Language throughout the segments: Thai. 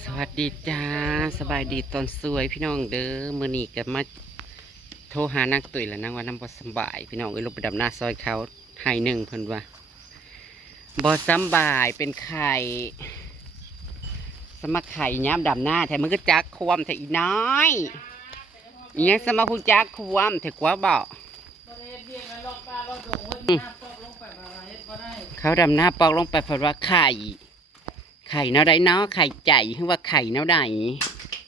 สวัสดีจ้าสบายดีตอนสวยพี่น้องเด้อมื้อนี้ก็มาโทรหานางตุ๋ยแล้วนางว่าน้ำบ่สำบายพี่น้องลงไปดำหน้าซอยเขาให้หนึ่งเพิ่นว่าบ่สำบายเป็นไข่สมัครไข่ย้ำดำหน้าแถมมันก็จักความแถอีน้อยอีหยังสมัครผู้จักความแถกว่าบ่เขาดำหน้าปอกลงไปเพราะว่าไข่เนาใดเนาะไข่ไก่คือว่าไข่เนาใด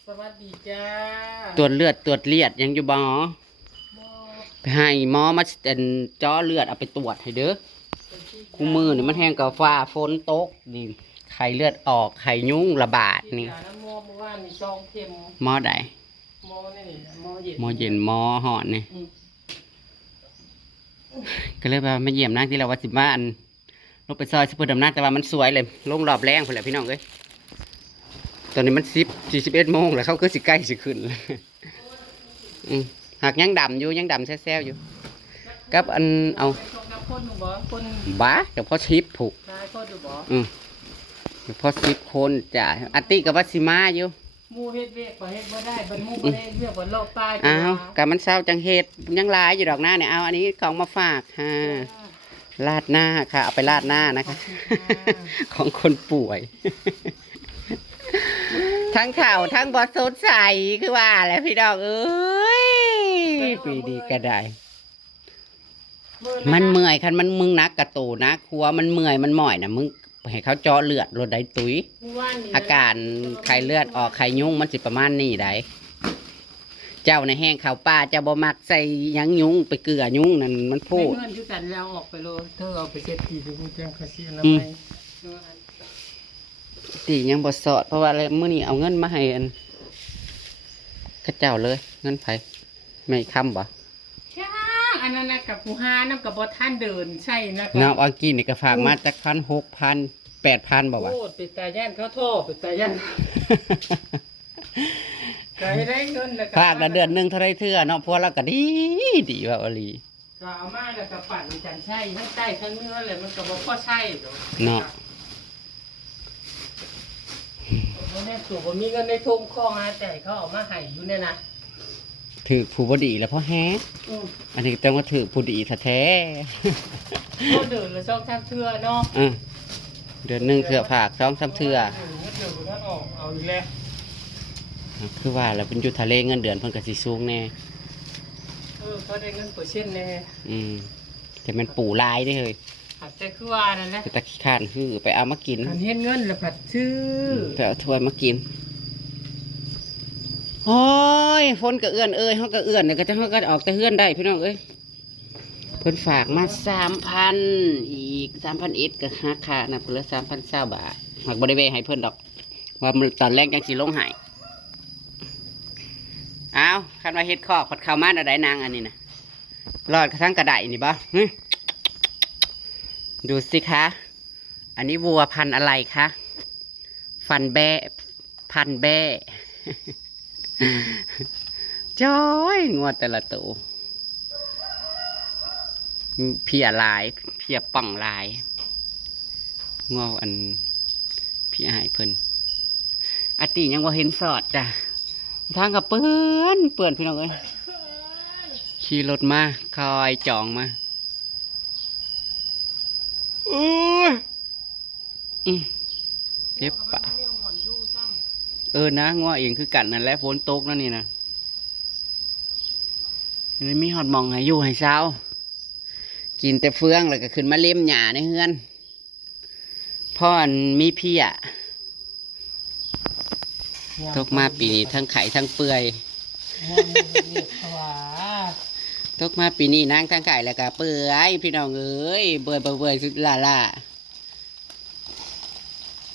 สวัสดีจ้าตรวจเลือดตรวจเลือดยังอยู่บ่ไปให้หมอมาเป็นจ้อเลือดเอาไปตรวจให้เด้อคู่มือนี่มันแห้งกับฟ้าฝนตกนี่ไข่เลือดออกไข่ยุ่งระบาดนี่หมอใดหมอเย็นหมอหอนนี่ก็เลยว่ามาเยี่ยมนางที่เราวัดสิบ้านลงไปซอยสะพานดำน้าแต่ว่ามันสวยเลยลงรอบแรงคนแหละพี่น้องเอ้ยตอนนี้มัน41 โมงแล้วเขาก็สิใกล้สิขึ้นเลยหากยังดำอยู่ยังดำแซ่ๆอยู่กับอันเอาบ้าเดี๋ยวพอชิปผูกเดี๋ยวพอชิปคนจ่าอัตติกับวัดสิมาอยู่มูเฮ็ดเวกบ่เฮ็ดบ่ได้บัดมูบ่ได้เรื่องบ่โลกตายอ้าวกับมันเศร้าจังเฮ็ดยังลายอยู่ดอกหน้าเนี่ยเอาอันนี้ของมาฝากค่ะลาดหน้าค่ะเอาไปลาดหน้านะคะของคนป่วยทั้งข่าวทั้งบอสสดใสคือว่าแหละพี่ดอกเอ้ยปีดีก็ได้มันเมื่อยคันมันมึงนักกระตูนะครัวมันเมื่อยมันหม่อยนะมึงให้เขาเจาะเลือดรถได้ตุ้ยอาการไข้เลือดออกไข้ยุ่งมันสิประมาณนี้ได้เจ้าในแห้งข่าวป้าเจ้าบ่มักใส่ยังยุ่งไปเกลือยุ่งนั่นมันพูดเงินอยู่กันแล้วออกไปโลเธอเอาไปเช็ดทีดูแจ้งคาสิอนามัยตียังบดสอดเพราะว่าอะไรมื้อนี้เอาเงินมาให้อันข้าเจ้าเลยเงินไผไม่ค้ำบ่ช่างอันนั้นนะกับผู้หาน้ำกับบอท่านเดินใช่นะน้ำอากินนี่ก็ฝากมาจาก1,000 6,000 8,000บ่วะโอ้ติดตาย่านเขาโทษติดตาย่านก็ให้ได้เงินแล้วฝากเดือนหนึ่งเท่าไรเทื่อเนาะพวกเราก็ดีว่าอลีก็เอามาแล้วก็ปั่นจันใช่ทั้งใต้ทั้งเนื้อเลยมันก็บอกว่าใช่เนาะแม่สูบมีเงินในทุ่งคลองอาใจเขาเอามาให้อยู่เนี่ยนะถือผู้บดีแล้วพ่อแฮอันนี้ต้องว่าถือผู้ดีแท้ก็เดินเลยช่องทางเทือเนาะเดือนหนึ่งเทื่อฝาก2-3 เทื่อเอาอีกแล้วคือว่าแล้วเป็นอยู่ทะเลเงินเดือนเพิ่นก็สิสูงแน่เขาได้เงินเปอร์เซ็นต์แน่แต่มันปู่ลายได้เลยหัดใจคือว่านั่นแหละตะขี้ข้านคือไปเอามากินเห็นเงินแล้วผัดชื่อไปเอาถ้วยมากินโอ้ยฝนก็เอื้อนเขาก็เอื้อนเนี่ยก็จะเขาก็ออกแต่เฮือนได้พี่น้องเอ้ยเพิ่นฝากมา3,000อีก3,000ก็หักค่านะเพิ่นเหลือ3,020 บาทหักบ่ได้เวให้เพิ่นดอกว่าตอนแรกยังสิลงให้เอาคันว่าเฮ็ดคอกผัดข้าวมันอะไรนางอันนี้นะรอดกระทั่งกระไดนี่บ่ดูสิคะอันนี้วัวพันธุ์อะไรคะพันธุ์แบ้จ้อยงวดแต่ละตัวเพียลายเพียป่องลายงวอันพี่หายเพิ่นอาติยังว่าเห็นสอดจ้ะทางกับเปื้อนพี่น้องเอ้ยขี่รถมาคอยจองมาเจ็บปะนะงัวเองคือกันนั่นแหละฝนตกนั่นนี่นะนี่มีหอดมองให้อยู่ให้เช้ากินแต่เฟืองแล้วก็ขึ้นมาเลี้ยมหญ้าในเฮือนพ่อมีพี่อ่ะตกมาปีนี้ทั้งไข่ทั้งเปื่อยตกมาปีนี้นั่งทั้งไข่แล้วก็เปื่อยพี่น้องเอ้ยเบื่อสุดล่า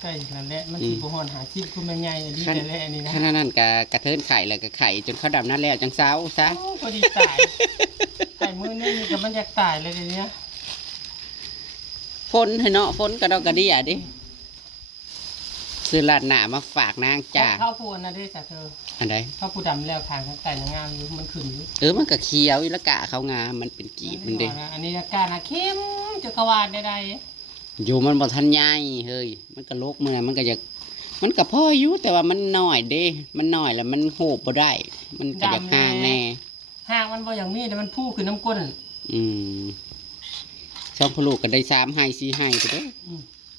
ไก่นั่นแหละมันสิบ่ฮอนหาชิบคือแม่ใหญ่อันนี้แต่แหละอันนี้นะขนาดนั้นกระเทินไข่แล้วก็ไข่จนเขาดำนั่นแล้วจังเช้าซะพอดีตายไก่มื้อนี้ก็มันอยากตายเลยเดี๋ยวนี้ฝนให้เนาะฝนกระดอกกระเดี่ยดิซื้อลาดหนามาฝากนางจ้าข้าวปูนะได้จ้ะเธออันไหนข้าวปูดำแล้วทางไก่งามอยู่มันขึ้นอยู่มันก็เคี้ยวอีละกะเขางามมันเป็นกีบมันเด้อันนี้กานะเข้มจักรวาลใดอยู่มันบ่ทันใหญ่เฮ้ยมันก็ลกเมื่อมันก็จะ มันกับพ่ออยู่แต่ว่ามันน้อยเด้มันน้อยแล้วมันโหบบ่ได้ มันก็จะห่างแน่ ห่างมันบ่อย่างนี้แต่มันพู่ขึ้นน้ำก้น อืมช่องพลูกก็ได้3ให้4ให้ไปเด้อ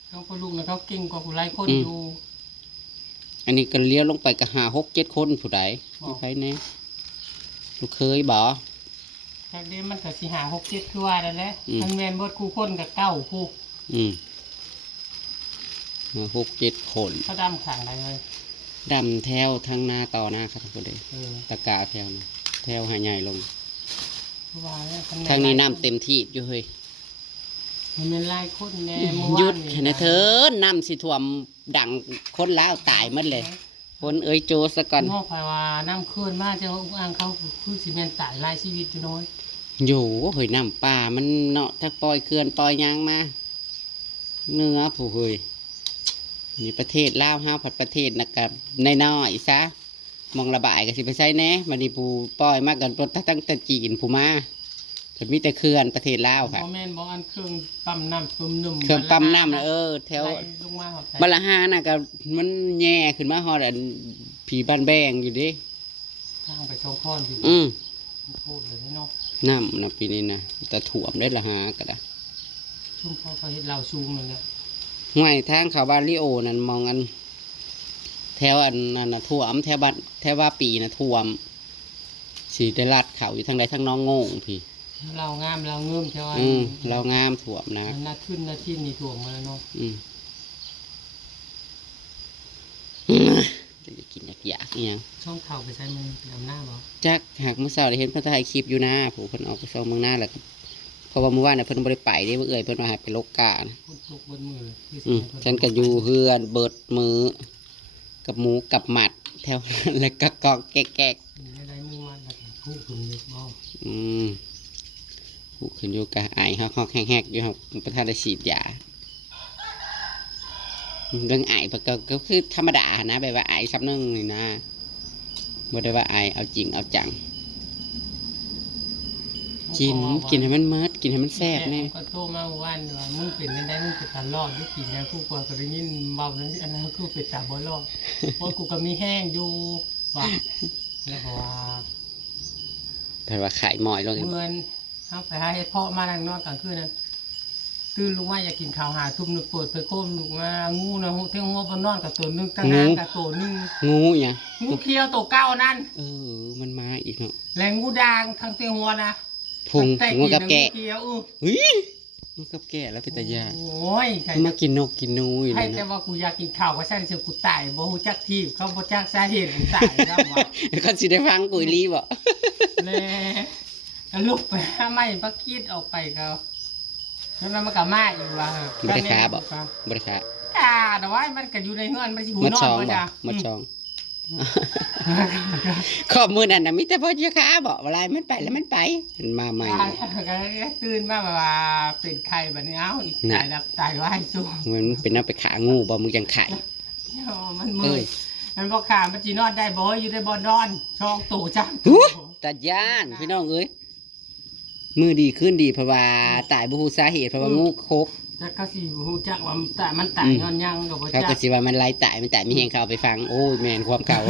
เขาพอลูกนะเขาเก่งกว่าผู้ไรคนอยู่ อันนี้ก็เลี้ยวลงไปก็5 6 7คนผู้ใดใครแน่ลูกเคยบ่ จากเดิมมันก็สิหา6 7คือว่านั่นแหละมันแม่นเบิดคู่คนกับเก้าคู่ อืม6 7 คน เขาดำขังได้เลย ดำแถวทางหน้าต่อหน้าครับผู้ใด เออ ตะกาแถวนะแถวหาใหญ่ลง คือว่าเนี่ยคัแม่ ทางนี้น้ำเต็มที่อยู่เฮ้ย มันเป็นลายคนแน่เมื่อ หยุ วา ด น แค่นั้นเถินน้ำสิท่วมดังคนลาวตายหมดเลย คนเอ้ยโจซะก่อน นอกไปว่าน้ำขึ้นมากจะอ้างเขาคือสิเมนตายลายชีวิตอยู่น้อย อยู่เฮ้ยน้ำป่ามันเนาะถ้าปล่อยเขื่อนปล่อยยางมาเนื้อผู้เฮ้ยนี่ประเทศลาวห้าวผัดประเทศนะครับน้อยๆซะมองระบายก็สิไปใช้แน่มันนี่ผู้ปล่อยมากันตั้งแต่จีนผู้มาเพิ่นมีแต่เขื่อนประเทศลาวค่ะ บ่แม่นบ่อันเครื่องปั๊มน้ำปั๊มนุ่ม เครื่องปั๊มน้ำนะแถว ไล่ลงมาหอบใส่ บัลละหาน่ะก็มันแย่ขึ้นมาฮอดอันผีบ้านแบงอยู่ดิ ทางไปช่องค้อนอยู่ อืม โคตรเลยเนาะ น้ำนะปีนี้นะแต่ถ่วมได้ละหาก็ได้ ช่วงเขาเฮ็ดเหล่าชูงนั่นแหละ ห่วยทางเขาบ้านลิโอนั่นมองอัน แถวอันนั้นนะถ่วมแถวบ้านแถวว่าปีนะถ่วมสีได้ลัดเขาอยู่ทางใดทางน้องโง่งพี่ เรางามเราเงื่อมใช่ไหม เรางามถ่วมนะ มันน่าขึ้นน่าที่นี่ถ่วงมาแล้วเนาะ จะกินอยากๆอีหยัง ช่องเข่าไปใช้มือไปดำหน้าบ่ จักหากเมื่อเช้าได้เห็นเพิ่นถ่ายคลิปอยู่นะผู้เพิ่นออกไปซ่อมเมืองหน้าแหละเพราะว่าเมื่อวานน่ะเพิ่นบ่ได้ไปเด้เมื่อเอ่ยเพิ่นมาหาไปโลกกานะ พูดตกบนมือคือ ฉันก็อยู่เฮือนเบิดมือกับหมูกับหมัดแถวนั้นแล้วก็กอกแกก ไม่ได้มือมันแบบพูดถึงเยอะบ่ ๆผู้ขึ้นอยู่กับไอฮอกๆแห้งๆอยู่ครับประธานได้ฉีดยาเรื่องไอก็คือธรรมดานะแบบว่าไอซับนึงนี่นะบ่ได้ว่าไอเอาจริงเอาจังกินให้มันเมิดกินให้มันแซ่บแน่ ก็โตมาวันว่ามึงเป็นได้มึงเป็นตาลอดด้วยกินแล้วกูกว่าก็ได้ยินเบานั้นอันนั้นกูเป็นตาบ่รอดเพราะกูก็มีแห้งอยู่ว่าแล้วก็ว่า แต่ว่าขายหมอยลงอีก เมื่อนเอาไปให้พ่อมานั่งนอนกลางคืนนะตื่นลุงว่าอยากกินข้าวหาทุ่มนึกเปิดไปโค้มลุงมางูนะเที่ยงหัวบนนอนกับตัวนึงตั้งงานกับตัวนึง งูเนี่ย งูเขียวตัวเก้านั่น มันมาอีกเนาะ แหลงงูด่างทั้งเที่ยงหัวนะ พุงงูกับแกะ เขียว เฮ้ยงูกับแกะแล้วเป็นตาญาติ โอ้ยใคร มากินนกกินนูอยู่ ให้ เลย แต่ นะ ว่ากูอยากกินข้าวก็ใช่เสียกูตายบ่ฮู้จักที่เขาบ่จักสาเหตุกูตายแล้วว่า แล้วก็สิได้ฟังกุยลีบ่ เลยลุกไปหาไม้ปักคิดออกไปก็แล้วมันก็มาอีกว่า บริขาบ่บริขา แต่ว่ามันก็อยู่ในเฮือนมันสิหู มัด นอ ช่ น อง บ่ บ่ จ้ะ มัดช่อง ข้อมูลนั่นน่ะมีแต่พ่อเจ้าขาบ่เวลามันไปแล้วมันไปมันมาใหม่ ก็ตื่นมาแบบว่าเป็นไข่แบบนี้เอ้าอีกตายแล้วตายว่าให้สู้ มันเป็นเอาไปขางูบ่มึงยังไข่ มันเมื่อยมันบ่ขามันสินอนได้บ่อยู่ได้บ่นอนช่องโตจ้ะ ตาย่านพี่น้องเอ้ยมือดีขึ้นดีเพราะว่าตายบ่ฮู้สาเหตุเพราะว่างูคก จักก็สิฮู้จักว่ามันตายย้อนยังก็บ่ เขา จั ก็ ก สิว่ามันไล่ตายมันตายมีแฮงเขาเอาไปฟังโอ้ยแม่นความเก่า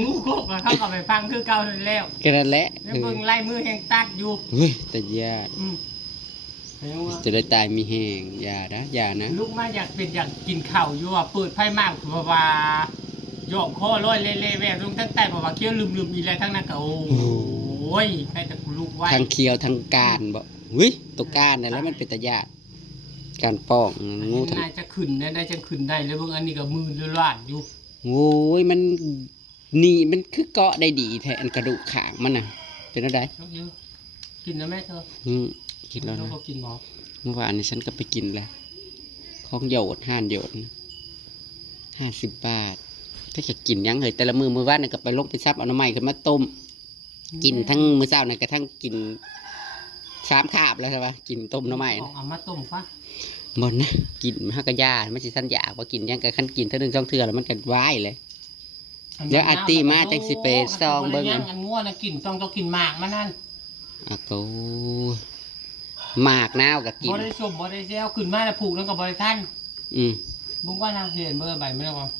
งูโคกเขาก็ไปฟังคือเก่านั่นแล้ว แค่นั้นแหละ แล้วเบิ่งไล่มือแห่งตัดอยู่ เฮ้ยตาย่าน เห็นว่า จะได้ตายมีแฮงอย่านะ ลูกมาอยากเป็นอยากกินข้าวอยู่ว่าเปิดไพ่มากเพราะว่าโยกคอร้อยเล่ๆแววลงทั้งใต้เพราะว่าเคี้ยวลืมๆอีแล้วทั้งนั้นก็โอ้ยใครแต่กูลูกไว้ ทางเคียวทางการบ่หุ้ยตัวการน่ะแล้วมันเป็นตาย่านการป้องงูทาง นายจะขึ้นได้จะขึ้นได้แล้วเบิ่งอันนี้ก็มือล้านอยู่ โอ้ยมันนี่มันคือเกาะได้ดีแทนกระดูกขางมันน่ะ เป็นอะไร เยอะกินนะแม่เธอ คิดแล้ว เรา นะ ก็กินหมอ เมื่อวานนี้ฉันก็ไปกินแล้วของโยดห้านโยด50 บาท ถ้าจะกินยังเหยแต่ละมือว่านนี่ก็ไปลงไปซับเอาหน่อไม้ขึ้นมาต้ม กินทั้งมื้อเช้านี่กระทั่งกิน3 คาบแล้วใช่ปะกินต้มหน่อไม้นะ เอามาต้มฟ้า บ่นะกินฮักกะยาไม่ใช่ท่านอยากว่ากินยังกะคันกินเท่านึง2 เทื่อแล้วมันก็วายเลย เดี๋ยวอาร์ตี้มาจังสิไปซองเบิ่ง อันงัวนะกินต้องกินหมากมันนั่น อ่ะกูหมากนาวก็กิน บ่ได้ส้มบ่ได้แซวขึ้นมาแล้วผูกแล้วก็บ่ได้ทัน อืม บุ้งว่านะเห็นเบอร์ใบไม่ได้ก่อน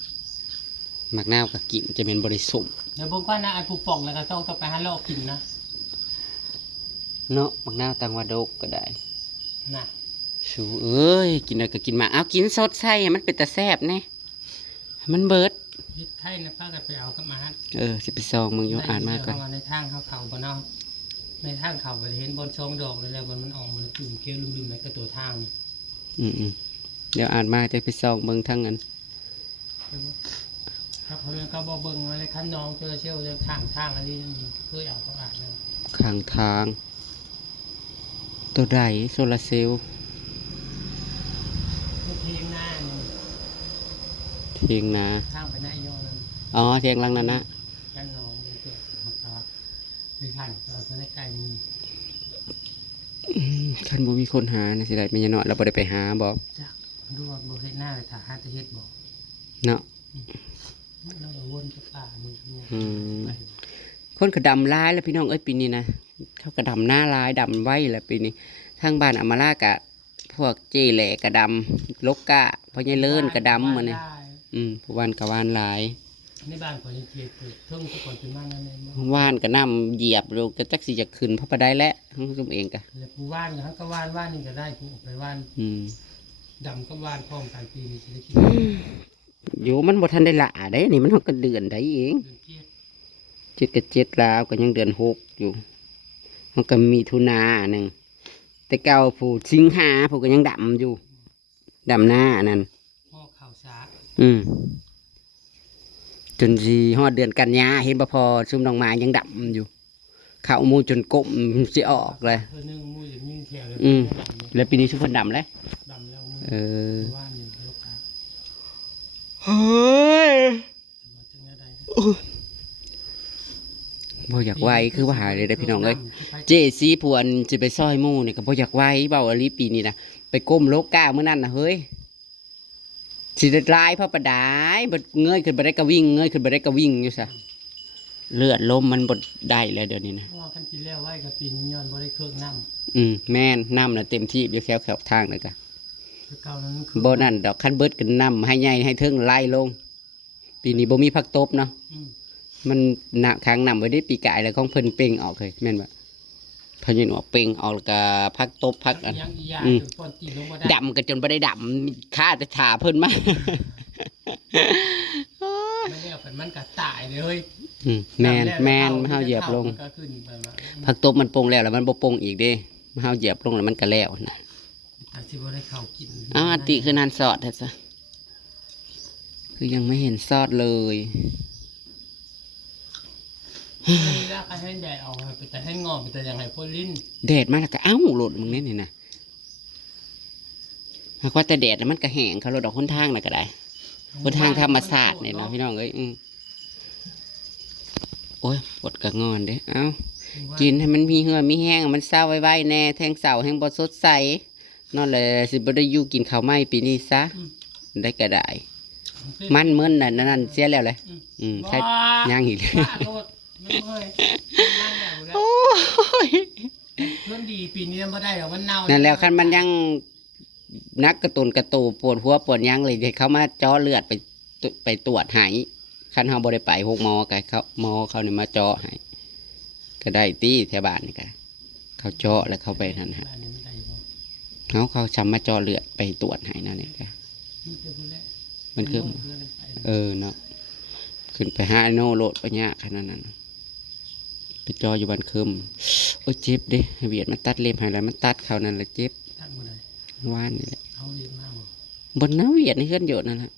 หมักนาวกับกินจะเป็นบริสุทธิ์ เดี๋ยวบุ้งว่านะไอ้ผู้ป่องแล้วก็ต้องไปหาลอกกินนะ เนาะหมักนาวตังวาดกก็ได้ น่ะ ชูเอ้ยกินอะไรก็กินมาเอากินสดใส่ให้มันเป็นตาแซ่บแน่ให้มันเบิด เฮ็ดไข่นะป้าก็ไปเอากับมา สิไปซองมึงอยู่อ่านมาก่อน ในทางเขาบนเอาในทางเขาไปเห็นบนช่องดอกแล้วมันออกมันกลุ่มเคี้ยวลืมๆในกระตัวทาง เดี๋ยวอ่านมาจะไปซองเบิ่งทั้งนั้น ครับเขาเลยก็บอกเบิ่งอะไรขั้นน้องเจอเชี่ยวจะทางอะไรนี่เคยเอาเขาอ่านแล้ว ข้างทาง ตัวใดโซลาร์เซลล์ เพลงหน้านี่ เทียงนา ทางไปหน้าย่อนั่น อ๋อเทียงหลังนั้นนะ ขั้นน้องเจ้าครับคือขันเราจะได้ไกลมือ คันบ่มีคนหานะสิได้แม่ยายน้อยเราบ่ได้ไปหาบ่ จักดูว่าบ่เฮ็ดหน้าเลยถ้าหาจะเฮ็ดบ่ เนาะ เราก็วนกับป่านี่เนี่ย ม คนก็ดำลายแล้วพี่น้องเอ้ยปีนี้นะเขาก็ดำหน้าลายดำไว้แล้วปีนี้ทางบ้านอำมาลากะพวกเจแหล่กะดำลกกะพ่อใหญ่เลินกะดำมื้อนี้ผู้วันกะวานหลาย ในบ้านคนนี้เฮ็ดเทิงทุกคนเป็นบ้านนั่นเอง ว่านก็น้ำเหยียบลงก็จักสิจะขึ้นเพราะปได้แล้วทั้งซุมเองกะ แล้วผู้ว่านก็ว่านนี่ก็ได้ผู้ไปว่าน อืม ดำก็ว่านพร้อมกันปีนี้สิได้กิน อยู่มันบ่ทันได้ละได้นี่มันก็เดือนได้เอง เดือนเกียร เจ็ดกับเจ็ดแล้วก็ยังเดือนหกอยู่มันก็มีทุนาหนึ่งแต่เก่าผู้สิงหาผู้ก็ยังดำอยู่ดำหน้านั่น พ่อข่าวสา จนสิฮอดเดือนกันยาเห็นบ่พอซุ่มน้องไม้ยังดำอยู่ข้าวหมูจนก้มสิออกเลย เพื่อนึ่งมูอย่างยิ่งแถวเลย แล้วปีนี้ชุบเพิ่นดำเลย ดำแล้วมือว่านนี่ลูกค้า เฮ้ย มาถึงได้ บ่อยากไหวคือว่าหาเลยได้อพี่น้องเอ้ยเจซีพวนสิไปซอยหมู่นี่ก็บ่อยากไหวเว้าอลีปีนี้นะไปก้มโลกก้ามื้อนั้นน่ะเฮ้ยสิได้ลายพระประดายบ่เงยขึ้นบ่ได้ก็วิ่งเงยขึ้นบ่ได้ก็วิ่งอยู่ซะเลือดลมมันบ่ได้แล้วเดี๋ยวนี้นะ ว่าคันสิแล้วไว้กับปีนี้ย้อนบ่ได้เครื่องน้ แม่นน้ำน่ะเต็มที่อยู่แถวทางเลยก็ ำคือเก่านั้นคือ บ่นั่นดอกคันเบิดกันน้ำให้ใหญ่ให้เทิงไล่ลง ปีนี้บ่มีผักตบเนาะมันหนักค้างน้ำไว้ได้ปีกายแล้วของเพิ่นเป่งออกเลยแม่นบ่พายุออกเป่งออกแล้วก็ผักตบผักอัน ยังอียาจนปอนตีลงบ่ได้ ดำก็จนบ่ได้ดำค่าแต่ถาเพิ่นมา ไม่แล้วมันก็ตายเลย แม่นเฮาเหยียบลง ก็ขึ้นไปมา ผักตบมันโป่งแล้วมันบ่โป่งอีกเด้เฮาเหยียบลงแล้วมันก็แล้วนะ แต่สิบ่ได้เข้ากิน อาติคือนานสอดแท้ซะคือยังไม่เห็นซอดเลย แล้วก็ให้แดดออกไปแต่ให้งอไปแต่ยังไงพ่นลิ้น แดดมาแล้วก็โหลดมึงนี่นะหากว่าแต่แดดแล้วมันก็แห้งเขาโหลดออกคนทางน่ะก็ได้คนทางธรรมศาสตร์เนี่ยเนาะพี่น้องเอ้ยโอ้ยปวดกระงอนเด้กินให้มันมีเหือมีแห้งมันเศร้าไว้ๆแน่แทงเสาแห้งบ่สดใสนอนเลยสิบ่ได้อยู่กินข้าวไหม้ปีนี้ซะได้ก็ได้มันมึนน่ะนั่นเสียแล้วเลยใช่ย่างอีกเลย ว่าโลดไม่เมื่อยนั่งแบบแล้ว โอ้ย เพื่อนดีปีนี้ไม่ได้หรอกมันเน่า นั่นแล้วคันมันยังนักกระตุนกระตูปวดหัวปวดหยังเลยเขามาเจาะเลือดไปตรวจหายคันเขาบ่ได้ไปหกหมอกับเขาหมอเขาเนี่ยมาเจาะให้ก็ได้ตีแถวบ้านนี่ก็เขาเจาะแล้วเขาไปนั่นฮะ บ้านนี้ไม่ได้บ่ เขาชำมาเจาะเลือดไปตรวจให้นั่นเองก็ มีแต่ผู้แรก มันคือ เพื่อนไป เนาะขึ้นไปหาไอ้โนโลดไปยากขนาดนั้นไปเจาะอยู่บ้านคืมโอ้ยเจ็บเด้เวียดมันตัดเล็บให้แล้วมันตัดเขานั่นแหละเจ็บ ตั้งบ่ได้ ว่านนี่แหละ เขาเรียนมากบ่ บนน้ำเวียดในเคลื่อนโยดนั่นแหละ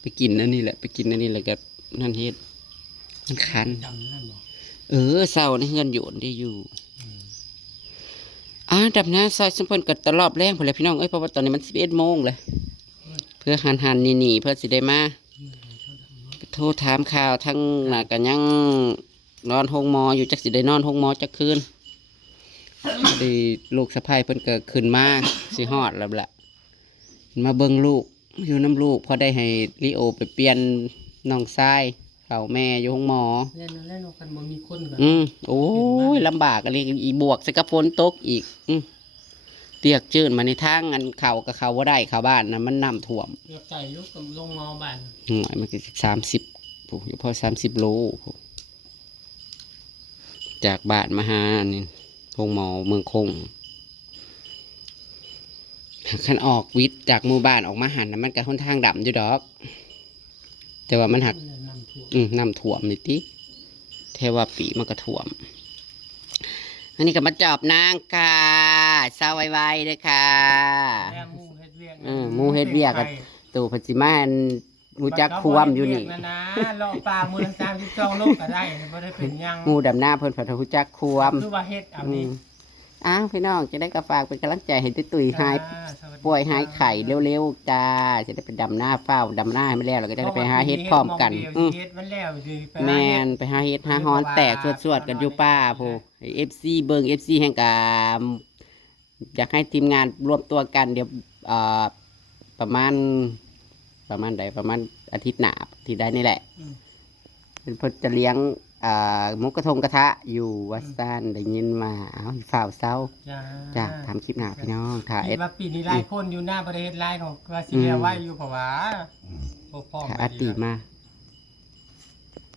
ไปกินนั่นนี่แหละไปกินนั่นนี่แหละกับนั่นเฮ็ดมันคัน จำนั่นบ่ เศร้าในเคลื่อนโยดได้อยู่ดับน้ำซอยสมพลกับตลอดแรงพอแล้วพี่น้องเอ้ยเพราะว่าตอนนี้มัน11 โมงเลยเพื่อหันหนีเพื่อสิได้มาโทรถามข่าวทั้งน่ะกันยังนอนห้องหมออยู่จักสิได้นอนห้องหมอจักคืนดีลูกสะใภ้เพิ่นก็ขึ้นมาสิฮอดแล้วล่ะมาเบิ่งลูกอยู่น้ำลูกพอได้ให้ลิโอไปเปลี่ยนน้องชายเขาแม่อยู่ห้องหมอ เล่นเล่นกันบ่มีคนกัน โอ้ยลำบากอะไรอีบวกใส่กระฝนตกอีก เตียกจืดมาในทางอันเขากับเขาว่าได้เขาบ้านนะมันน้ำท่วม เลือกใจลูกกับลงมอบ้าน หน่อยมันก็30ผู้อยู่พอ30 โลผู้จากบ้านมาหานี่โรงหมอเมืองคงขันออกวิทย์จากหมู่บ้านออกมาหันนะมันก็ค่อนทางดำอยู่ดอก แต่ว่ามันหัก น้ำท่วม น้ำท่วมนิดติเทว่าปีมันก็ท่วม อันนี้ก็มาจอบนางค่ะเศร้าไวๆเลยค่ะ แม่หมูเฮ็ดเวียก หมู่เฮ็ดเวียกกัน ตู่พัจิมาหูจักควมอยู่นี่ นะรอปลามือละ32โลก็ได้บ่ได้เป็นหยัง หมู่ดำหน้าเพิ่นผัดหูจักควม คือว่าเฮ็ดเอานี่ อ้าวพี่น้องจะได้กระฝากเป็นกำลังใจให้ตุ้ยๆหายป่วยหายไข่เร็วๆจ้าจะได้ไปดำหน้าเฝ้าดำหน้าให้มันแล้วเราก็จะได้ไปหาเฮ็ดพร้อมกัน เฮ็ดมันแล้วสิไป แม หาเฮ็ด นไปหาเฮ็ดหาฮอนแตกสวดๆกันอยู่ป้าผู้เอฟซีเบิงเอฟซีแห่งกามอยากให้ทีมงานรวมตัวกันเดี๋ยวประมาณใดประมาณอาทิตย์หน้าที่ได้นี่แหละเป็นเพิ่นจะเลี้ยงหมุกกระทงกระทะอยู่วัดซ่านได้ยินมาเอาฝ่าวเศร้าจ้าทำคลิปหน้าพี่น้องถ่าย คิดว่าปีนี้หลายคนอยู่หน้าประเทศหลายของว่าสิเรียกไว้อยู่เพราะว่าพวกพ่อ ถ่าย ไม่ อา ดี ติ แล้ว มา